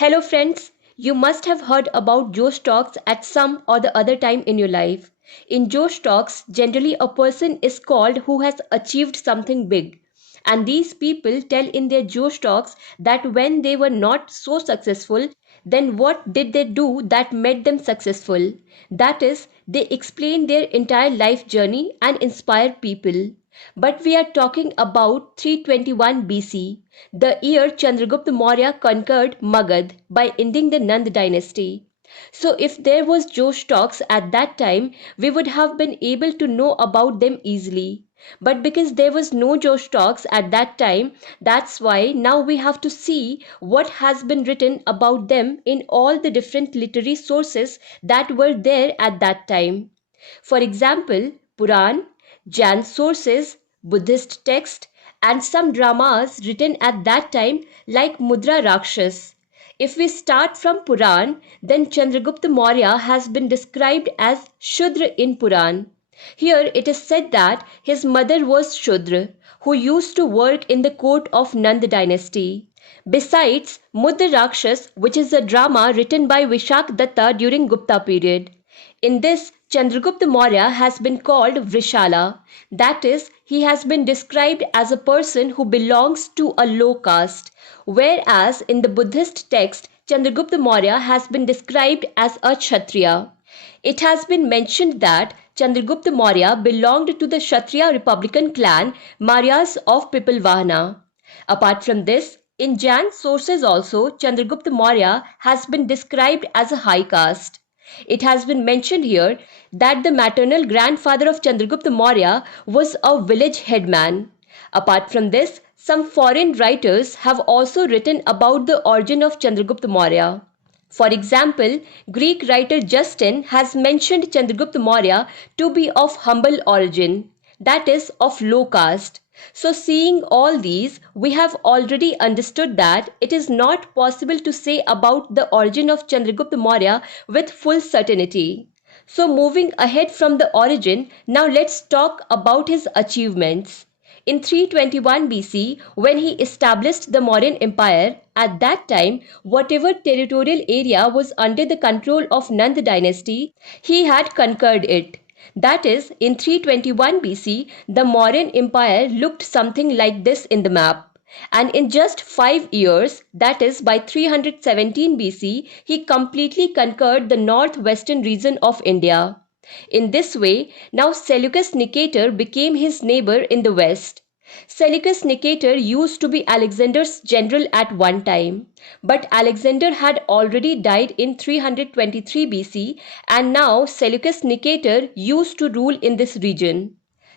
Hello friends, you must have heard about Josh Talks at some or the other time in your life. In Josh Talks, generally a person is called who has achieved something big. And these people tell in their Josh Talks that when they were not so successful, then what did they do that made them successful? That is, they explain their entire life journey and inspire people. But we are talking about 321 BC, the year Chandragupta Maurya conquered Magad by ending the Nand dynasty. So if there was Josh talks at that time, we would have been able to know about them easily. But because there was no Josh talks at that time, that's why now we have to see what has been written about them in all the different literary sources that were there at that time. For example, Puran, Jain sources, Buddhist text, and some dramas written at that time like Mudra Rakshas. If we start from Puran, then Chandragupta Maurya has been described as Shudra in Puran. Here it is said that his mother was Shudra, who used to work in the court of Nand dynasty. Besides, Mudra Rakshas, which is a drama written by Vishak Datta during Gupta period. In this, Chandragupta Maurya has been called Vrishala. That is, he has been described as a person who belongs to a low caste, whereas in the Buddhist text, Chandragupta Maurya has been described as a Kshatriya. It has been mentioned that Chandragupta Maurya belonged to the Kshatriya Republican clan Mauryas of Pipalvahana. Apart from this, in Jain sources also, Chandragupta Maurya has been described as a high caste. It has been mentioned here that the maternal grandfather of Chandragupta Maurya was a village headman. Apart from this, some foreign writers have also written about the origin of Chandragupta Maurya. For example, Greek writer Justin has mentioned Chandragupta Maurya to be of humble origin, that is, of low caste. So, seeing all these, we have already understood that it is not possible to say about the origin of Chandragupta Maurya with full certainty. So, moving ahead from the origin, now let's talk about his achievements. In 321 BC, when he established the Mauryan Empire, at that time, whatever territorial area was under the control of Nand dynasty, he had conquered it. That is, in 321 BC, the Mauryan Empire looked something like this in the map. And in just 5 years, that is by 317 BC, he completely conquered the northwestern region of India. In this way, now Seleucus Nicator became his neighbor in the west. Seleucus Nicator used to be Alexander's general at one time, but Alexander had already died in 323 BC and now Seleucus Nicator used to rule in this region.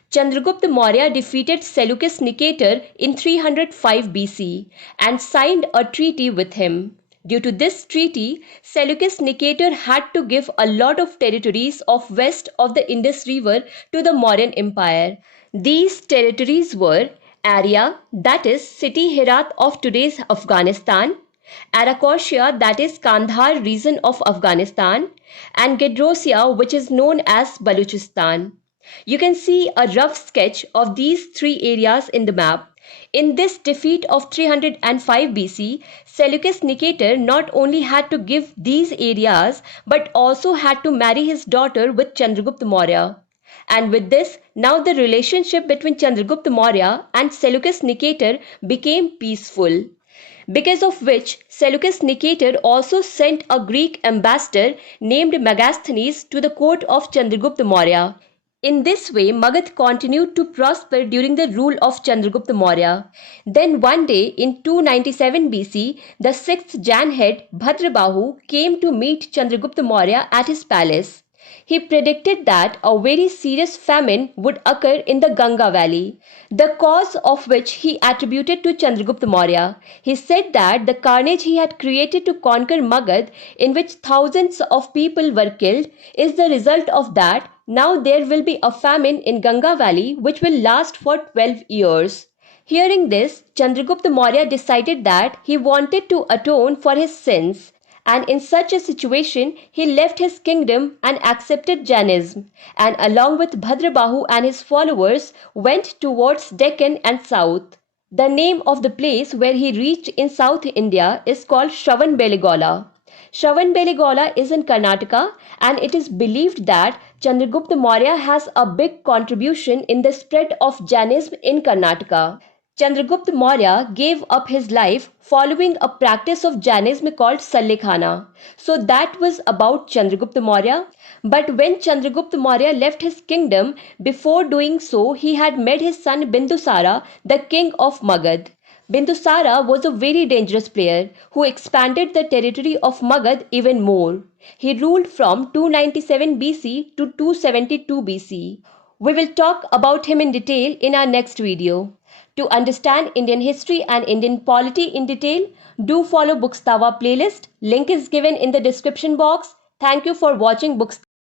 Chandragupta Maurya defeated Seleucus Nicator in 305 BC and signed a treaty with him. Due to this treaty, Seleucus Nicator had to give a lot of territories of west of the Indus River to the Mauryan Empire. These territories were Arya, that is city Herat of today's Afghanistan, Arakosia, that is Kandahar region of Afghanistan, and Gedrosia, which is known as Baluchistan. You can see a rough sketch of these three areas in the map. In this defeat of 305 BC, Seleucus Nicator not only had to give these areas but also had to marry his daughter with Chandragupta Maurya. And with this, now the relationship between Chandragupta Maurya and Seleucus Nicator became peaceful. Because of which, Seleucus Nicator also sent a Greek ambassador named Megasthenes to the court of Chandragupta Maurya. In this way, Magad continued to prosper during the rule of Chandragupta Maurya. Then one day in 297 BC, the 6th Jan head Bhadrabahu came to meet Chandragupta Maurya at his palace. He predicted that a very serious famine would occur in the Ganga valley, the cause of which he attributed to Chandragupta Maurya. He said that the carnage he had created to conquer Magad, in which thousands of people were killed, is the result of that. Now there will be a famine in Ganga valley which will last for 12 years. Hearing this, Chandragupta Maurya decided that he wanted to atone for his sins. And in such a situation, he left his kingdom and accepted Jainism, and along with Bhadrabahu and his followers went towards Deccan and south. The name of the place where he reached in South India is called Shravanbeligola. Shravanbeligola is in Karnataka, and it is believed that Chandragupta Maurya has a big contribution in the spread of Jainism in Karnataka. Chandragupta Maurya gave up his life following a practice of Jainism called Sallekhana. So that was about Chandragupta Maurya. But when Chandragupta Maurya left his kingdom, before doing so, he had made his son Bindusara the king of Magad. Bindusara was a very dangerous player who expanded the territory of Magad even more. He ruled from 297 BC to 272 BC. We will talk about him in detail in our next video. To understand Indian history and Indian polity in detail, do follow Bookstava playlist. Link is given in the description box. Thank you for watching Bookstava.